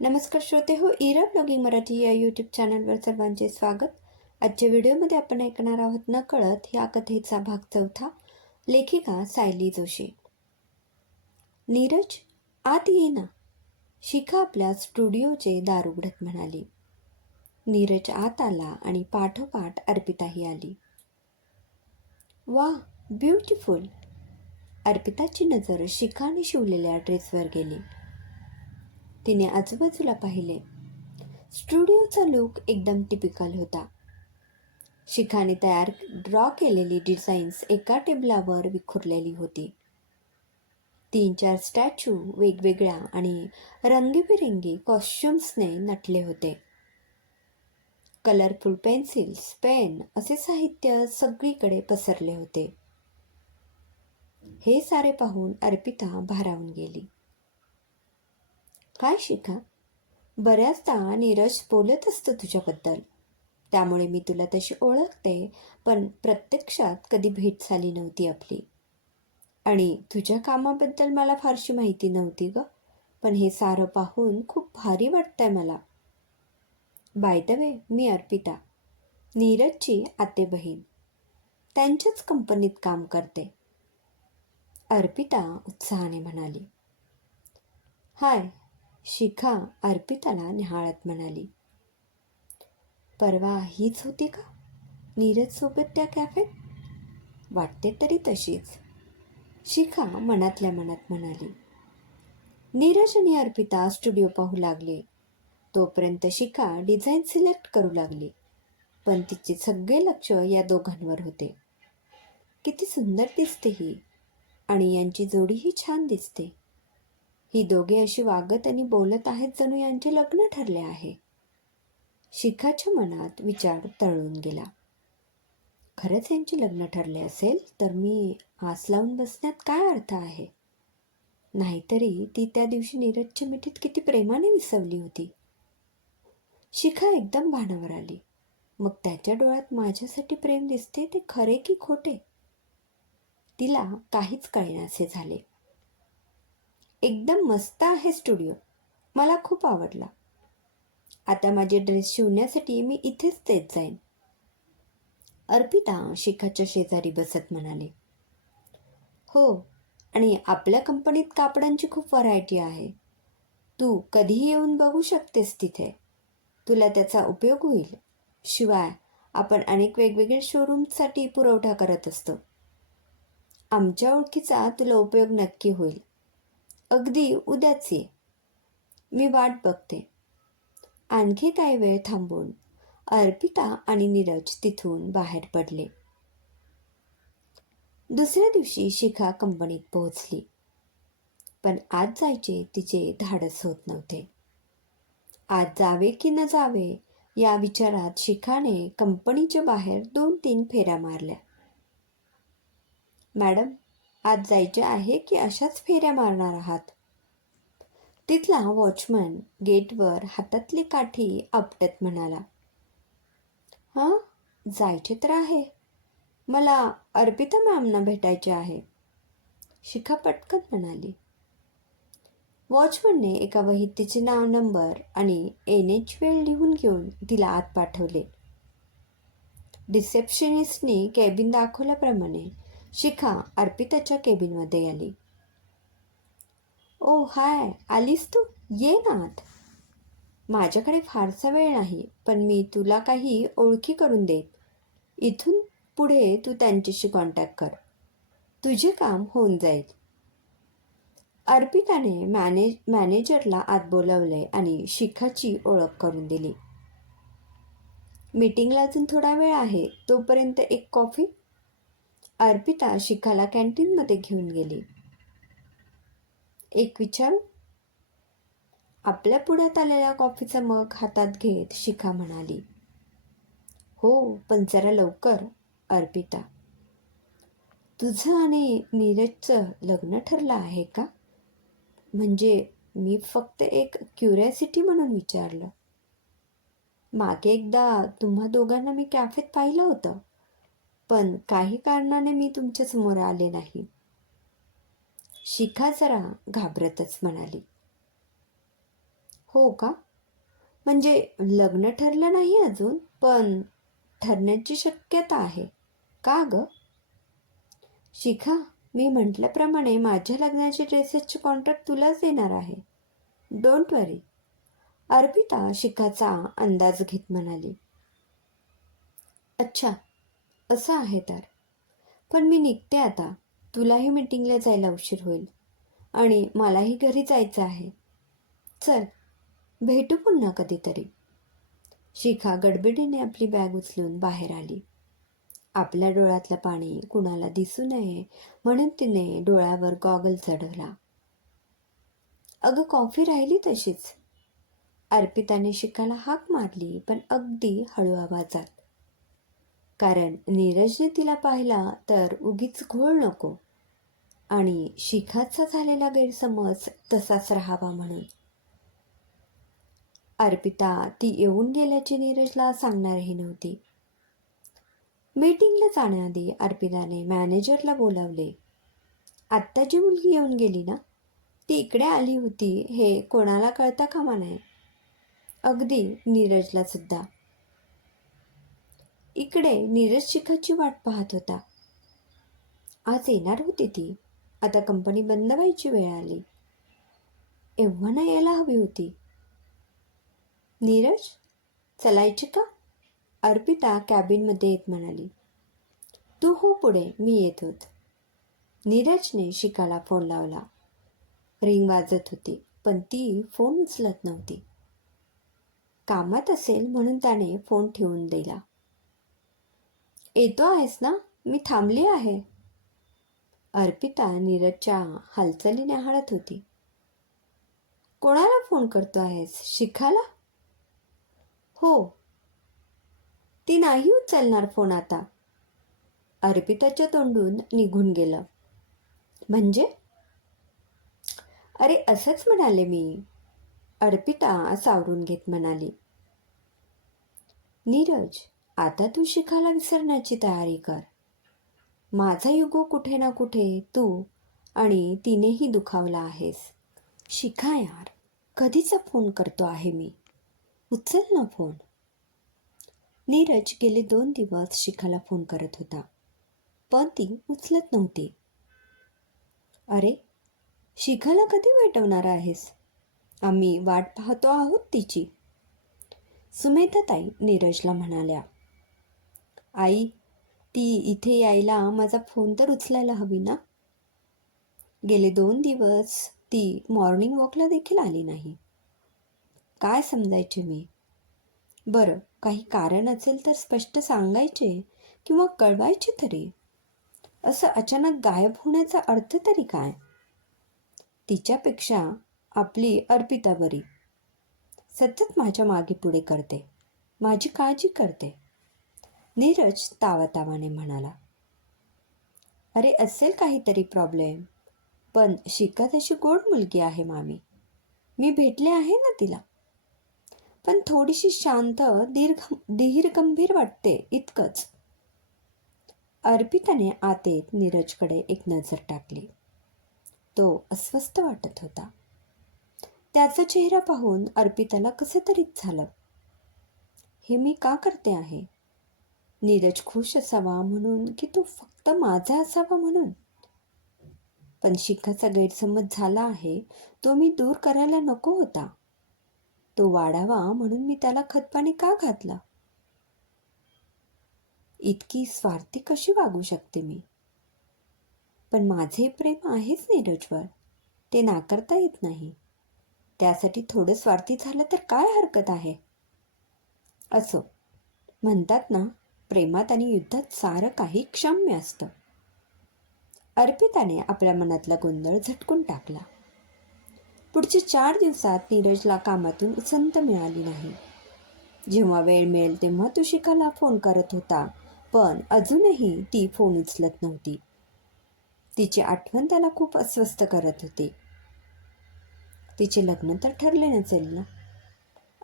नमस्कार श्रोते हो इरा ब्लॉगिंग मराठी या यूट्यूब चॅनलवर सर्वांचे स्वागत. आजच्या व्हिडिओमध्ये आपण ऐकणार आहोत न कळत या कथेचा भाग चौथा लेखिका सायली जोशी. नीरज आत ये ना शिखा आपल्या स्टुडिओचे दार उघडत म्हणाली. नीरज आत आला आणि पाठोपाठ अर्पिताही आली. वा ब्युटिफुल अर्पिताची नजर शिखाने शिवलेल्या ड्रेसवर गेली. तिने आजूबाजूला पाहिले. स्टुडिओचा लुक एकदम टिपिकल होता. शिखाने तयार ड्रॉ केलेली डिझाईन्स एका टेबलावर विखुरलेली होती. तीन चार स्टॅच्यू वेगवेगळ्या आणि रंगीबेरंगी कॉस्ट्युम्सने नटले होते. कलरफुल पेन्सिल्स पेन असे साहित्य सगळीकडे पसरले होते. हे सारे पाहून अर्पिता भारावून गेली. काय शिका बऱ्याचदा नीरज बोलत असतो तुझ्याबद्दल. त्यामुळे मी तुला तशी ओळखते पण प्रत्यक्षात कधी भेट झाली नव्हती आपली. आणि तुझ्या कामाबद्दल मला फारशी माहिती नव्हती ग पण हे सारं पाहून खूप भारी वाटतंय मला. बाय द वे मी अर्पिता नीरजची आते बहीण त्यांच्याच कंपनीत काम करते. अर्पिता उत्साहाने म्हणाली. हाय शिखा अर्पिताला निहाळत म्हणाली. परवा हीच होती का? नीरज सोबत त्या कॅफेत वाटते तरी तशीच. शिखा मनातल्या मनात म्हणाली. नीरज आणि अर्पिता स्टुडिओ पाहू लागले. तोपर्यंत शिखा डिझाईन सिलेक्ट करू लागली. पण तिचे सगळे लक्ष या दोघांवर होते. किती सुंदर दिसते ही आणि यांची जोडीही छान दिसते. ही दोघे अशी वागत आणि बोलत आहेत जणू यांचे लग्न ठरले आहे. शिखाच्या मनात विचार तळून गेला. खरंच यांचे लग्न ठरले असेल तर मी आस लावून बसण्यात काय अर्थ आहे? नाहीतरी ती त्या दिवशी नीरजच्या मिठीत किती प्रेमाने विसवली होती. शिखा एकदम भानावर आली. मग त्याच्या डोळ्यात माझ्यासाठी प्रेम दिसते ते खरे की खोटे? तिला काहीच कळण्याचे झाले. एकदम मस्त आहे स्टुडिओ. मला खूप आवडला. आता माझे ड्रेस शिवण्यासाठी मी इथेच देत जाईन. अर्पिता शिखाच्या शेजारी बसत म्हणाले. हो आणि आपल्या कंपनीत कापडांची खूप व्हरायटी आहे. तू कधीही येऊन बघू शकतेस तिथे. तुला त्याचा उपयोग होईल. शिवाय आपण अनेक वेगवेगळे शोरूमसाठी पुरवठा करत असतो. आमच्या ओळखीचा तुला उपयोग नक्की होईल. अगदी उद्याच. ये मी वाट बघते. आणखी काही वेळ थांबून अर्पिता आणि नीरज तिथून बाहेर पडले. दुसऱ्या दिवशी शिखा कंपनीत पोहोचली. पण आज जायचे तिचे धाडस होत नव्हते. आज जावे की न जावे या विचारात शिखाने कंपनीच्या बाहेर दोन तीन फेऱ्या मारल्या. मॅडम आत जायचे आहे की अशाच फेऱ्या मारणार आहात? तिथला वॉचमन गेटवर हातातली काठी आपटत म्हणाला हां जायचे तर आहे. मला अर्पिता मॅमना भेटायचे आहे. शिखा पटकन म्हणाली वॉचमनने एका वहीत तिचे नाव नंबर आणि येण्याची वेळ लिहून घेऊन तिला आत पाठवले. रिसेप्शनिस्टने कॅबिन दाखवल्याप्रमाणे शिखा अर्पिताच्या केबिनमध्ये आली. ओ हाय आलीस तू? ये ना आत. माझ्याकडे फारसा वेळ नाही पण मी तुला काही ओळखी करून देत इथून पुढे तू त्यांच्याशी कॉन्टॅक्ट कर. तुझे काम होऊन जाईल. अर्पिताने मॅनेज मॅनेजरला आत बोलवले आणि शिखाची ओळख करून दिली. मीटिंगला अजून थोडा वेळ आहे तोपर्यंत एक कॉफी अर्पिता शिखाला कॅन्टीनमध्ये घेऊन गेली. एक विचारू? आपल्या पुढ्यात आलेल्या कॉफीचा मग हातात घेत शिखा म्हणाली. हो पण जरा लवकर अर्पिता. तुझं आणि नीरजचं लग्न ठरलं आहे का? म्हणजे मी फक्त एक क्युरियासिटी म्हणून विचारलं. मागे एकदा तुम्हा दोघांना मी कॅफेत पाहिलं होतं. पण काही कारणाने मी तुमच्यासमोर आले नाही. शिखा जरा घाबरतच म्हणाली. हो का? म्हणजे लग्न ठरलं नाही अजून पण ठरण्याची शक्यता आहे. का ग? शिखा मी म्हटल्याप्रमाणे माझ्या लग्नाचे ड्रेसेसचे कॉन्ट्रॅक्ट तुलाच देणार आहे. डोंट वरी. अर्पिता शिखाचा अंदाज घेत म्हणाली. अच्छा असं आहे तर. पण मी निघते आता. तुलाही मीटिंगला जायला उशीर होईल. आणि मलाही घरी जायचं आहे. चल भेटू पुन्हा कधीतरी. शिखा गडबडीने आपली बॅग उचलून बाहेर आली. आपल्या डोळ्यातलं पाणी कुणाला दिसू नये म्हणून तिने डोळ्यावर गॉगल चढवला. अगं कॉफी राहिली तशीच. अर्पिताने शिखाला हाक मारली पण अगदी हळू आवाजात. कारण नीरजने तिला पाहिला तर उगीच घोळ नको. आणि शिखाचा झालेला गैरसमज तसाच राहावा म्हणून. अर्पिता ती येऊन गेल्याची नीरजला सांगणारही नव्हती. मीटिंगला जाण्याआधी अर्पिताने मॅनेजरला बोलावले. आत्ता जी मुलगी येऊन गेली ना? ती इकडे आली होती हे कोणाला कळता कामा नये. अगदी नीरजला सुद्धा. इकडे नीरज शिखाची वाट पाहत होता. आज येणार होती ती. आता कंपनी बंद व्हायची वेळ आली. एव्हा ना यायला हवी होती. नीरज चलायची का? अर्पिता कॅबिनमध्ये येत म्हणाली. तू हो पुढे मी येत होत. नीरजने शिकाला फोन लावला. रिंग वाजत होती पण ती फोन उचलत नव्हती. कामात असेल म्हणून त्याने फोन ठेवून दिला. येतो आहेस ना? मी थांबली आहे. अर्पिता नीरजच्या हालचाली न्याहाळत होती. कोणाला फोन करतो आहेस? शिखाला? हो. ती नाही उचलणार फोन आता. अर्पिताच्या तोंडून निघून गेलं. म्हणजे? अरे असंच म्हणाले मी. अर्पिता सावरून घेत म्हणाली. नीरज आता तू शिखाला विसरण्याची तयारी कर. माझा युगो कुठे ना कुठे तू आणि तिनेही दुखावला आहेस. शिखा यार कधीचा फोन करतो आहे मी? उचल ना फोन. नीरज गेले दोन दिवस शिखाला फोन करत होता पण ती उचलत नव्हती. अरे शिखाला कधी भेटवणार आहेस? आम्ही वाट पाहतो आहोत तिची. सुमेधाताई नीरजला म्हणाल्या आई ती इथे यायला माझा फोन तर उचलायला हवी ना? गेले दोन दिवस ती मॉर्निंग वॉकला देखील आली नाही. काय समजायचे मी? बरं काही कारण असेल तर स्पष्ट सांगायचे किंवा कळवायचे तरी. असं अचानक गायब होण्याचा अर्थ तरी काय? तिच्यापेक्षा आपली अर्पिता बरी. सतत माझ्या मागे पुढे करते. माझी काळजी करते. नीरज तावातावाने म्हणाला अरे असेल काहीतरी प्रॉब्लेम पण शिका तशी गोड मुलगी आहे मामी. मी भेटले आहे ना तिला. पण थोडीशी शांत दीर्घ धीरगंभीर वाटते इतकंच. अर्पिताने आत येत नीरजकडे एक नजर टाकली. तो अस्वस्थ वाटत होता. त्याचा चेहरा पाहून अर्पिताला कसं तरीच झालं. हे मी का करते आहे? नीरज खुश असावा म्हणून की तो फक्त माझा असावा म्हणून? पण शिखाचा गैरसमज झाला आहे तो मी दूर करायला नको होता. तो वाढावा म्हणून मी त्याला खतपाणी का घातला? इतकी स्वार्थी कशी वागू शकते मी? पण माझे प्रेम आहेच नीरजवर ते नाकारता येत नाही. त्यासाठी थोडं स्वार्थी झालं तर काय हरकत आहे? असो म्हणतात ना प्रेमात आणि युद्धात सारं काही क्षम्य असतं. अर्पिताने आपल्या मनातला गोंधळ झटकून टाकला. पुढच्या चार दिवसात नीरजला कामातून संत मिळाली नाही. जेव्हा वेळ मिळेल तेव्हा तो शिकाला फोन करत होता पण अजूनही ती फोन उचलत नव्हती. तिची आठवण त्याला खूप अस्वस्थ करत होती. तिचे लग्न तर ठरले नसेल ना?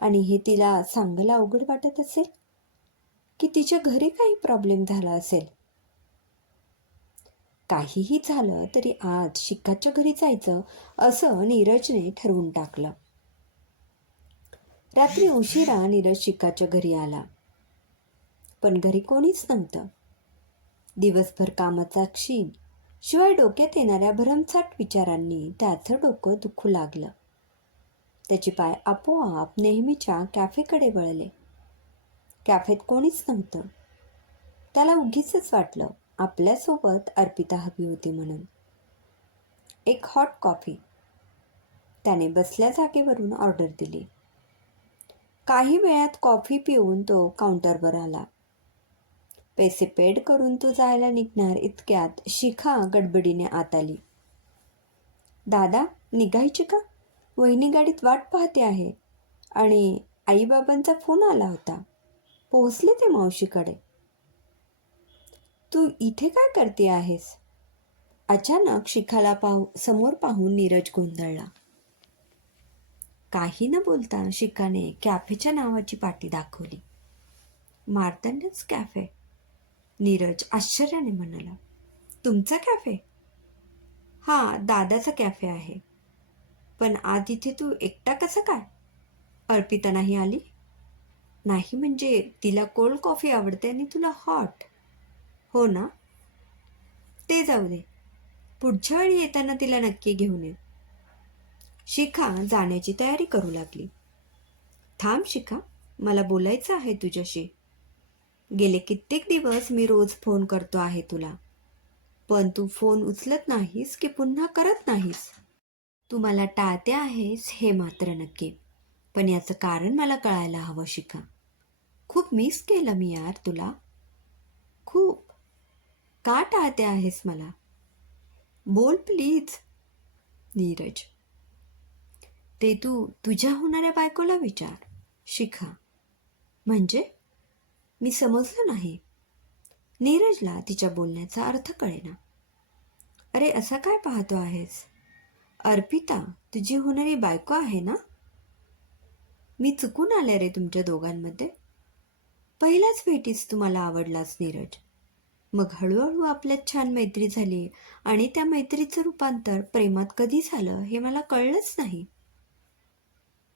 आणि हे तिला सांगायला अवघड वाटत असेल? की तिच्या घरी काही प्रॉब्लेम झाला असेल? काहीही झालं तरी आज शिक्काच्या घरी जायचं असं नीरजने ठरवून टाकलं. रात्री उशिरा नीरज शिकाच्या घरी आला. पण घरी कोणीच नव्हतं. दिवसभर कामाचा क्षीण शिवाय डोक्यात येणाऱ्या भरमसाट विचारांनी त्याचं डोकं दुखू लागलं. त्याचे पाय आपोआप नेहमीच्या कॅफेकडे वळले. कॅफेत कोणीच नव्हतं. त्याला उगीचच वाटलं आपल्यासोबत अर्पिता हवी होती म्हणून. एक हॉट कॉफी. त्याने बसल्या जागेवरून ऑर्डर दिली. काही वेळात कॉफी पिऊन तो काउंटरवर आला. पैसे पेड करून तो जायला निघणार इतक्यात शिखा गडबडीने आत आली. दादा निघायची का? वहिनी गाडीत वाट पाहते आहे आणि आईबाबांचा फोन आला होता. पोहोचले ते मावशीकडे. तू इथे काय करते आहेस? अचानक शिखाला पाहू समोर पाहून नीरज गोंधळला. काही न बोलता शिखाने कॅफेच्या नावाची पाटी दाखवली. मार्तंडच कॅफे. नीरज आश्चर्याने म्हणाला. तुमचा कॅफे? हा दादाचा कॅफे आहे. पण आज इथे तू एकटा कसं काय? अर्पिता नाही आली? नाही म्हणजे तिला कोल्ड कॉफी आवडते आणि तुला हॉट हो ना? ते जाऊ दे. पुढच्या वेळी येताना तिला नक्की घेऊन ये. शिखा जाण्याची तयारी करू लागली. थांब शिखा मला बोलायचं आहे तुझ्याशी. गेले कित्येक दिवस मी रोज फोन करतो आहे तुला. पण तू फोन उचलत नाहीस की पुन्हा करत नाहीस? तू मला टाळते आहेस हे मात्र नक्की. पण याचं कारण मला कळायला हवं शिका खूप मिस केलं मी यार तुला. खूप. का टाळते आहेस मला? बोल प्लीज नीरज. ते तू तुझ्या होणाऱ्या बायकोला विचार. शिखा. म्हणजे? मी समजलं नाही. नीरजला तिच्या बोलण्याचा अर्थ कळेना. अरे असं काय पाहतो आहेस? अर्पिता तुझी होणारी बायको आहे ना? मी चुकून आले रे तुमच्या दोघांमध्ये. पहिल्याच भेटीस तुम्हाला आवडलास नीरज. मग हळूहळू आपल्यात छान मैत्री झाली आणि त्या मैत्रीचं रूपांतर प्रेमात कधी झालं हे मला कळलंच नाही.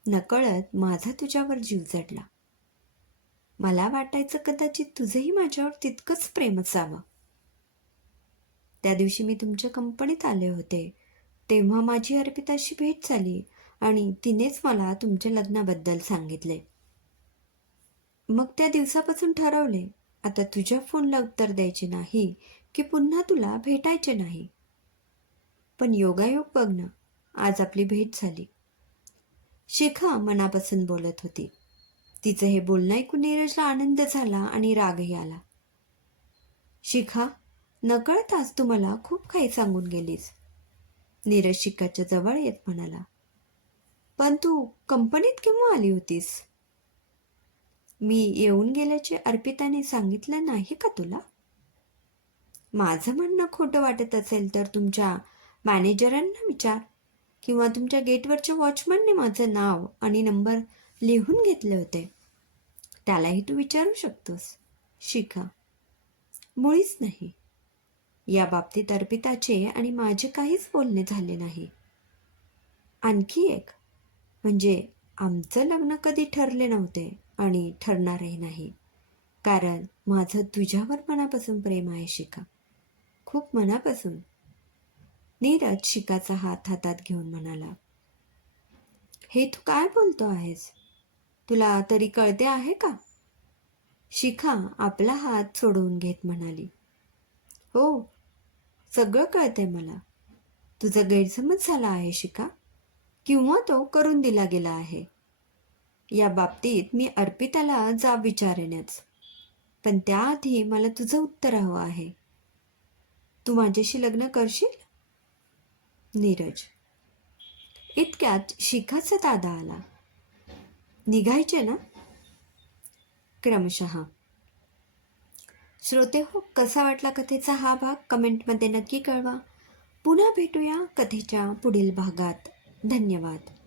नकळत माझा तुझ्यावर जीव जडला. मला वाटायचं कदाचित तुझंही माझ्यावर तितकंच प्रेम असावं. त्या दिवशी मी तुमच्या कंपनीत आले होते. तेव्हा माझी अर्पिताशी भेट झाली आणि तिनेच मला तुमच्या लग्नाबद्दल सांगितले. मग त्या दिवसापासून ठरवले आता तुझ्या फोनला उत्तर द्यायचे नाही की पुन्हा तुला भेटायचे नाही. पण योगायोग बघ ना आज आपली भेट झाली. शिखा मनापासून बोलत होती. तिचं हे बोलणं ऐकून नीरजला आनंद झाला आणि रागही आला. शिखा नकळत आज तू मला खूप काही सांगून गेलीस नीरज शिखाच्या जवळ येत म्हणाला. पण तू कंपनीत केव्हा आली होतीस? मी येऊन गेल्याचे अर्पिताने सांगितलं नाही का तुला? माझं म्हणणं खोटं वाटत असेल तर तुमच्या मॅनेजरांना विचार किंवा तुमच्या गेटवरच्या वॉचमनने माझं नाव आणि नंबर लिहून घेतले होते. त्यालाही तू विचारू शकतोस. शिका. मुळीच नाही. या बाबतीत अर्पिताचे आणि माझे काहीच बोलणे झाले नाही. आणखी एक म्हणजे आमचं लग्न कधी ठरले नव्हते. आणि ठरणारही नाही. कारण माझं तुझ्यावर मनापासून प्रेम आहे शिका खूप मनापासून. नीरज शिकाचा हात हातात घेऊन म्हणाला हे तू काय बोलतो आहेस? तुला तरी कळते आहे का? शिखा आपला हात सोडवून घेत म्हणाली हो सगळं कळतंय मला. तुझा गैरसमज झाला आहे शिका किंवा तो करून दिला गेला आहे. या बाबतीत मी अर्पिताला जाब विचारेनच पण त्याआधी मला तुझं उत्तर हवं आहे. तू माझ्याशी लग्न करशील? नीरज. इतक्यात शिखाचा दादा आला. निघायचे ना? क्रमशः. श्रोते हो कसा वाटला कथेचा हा भाग? कमेंटमध्ये नक्की कळवा. पुन्हा भेटूया कथेच्या पुढील भागात. धन्यवाद.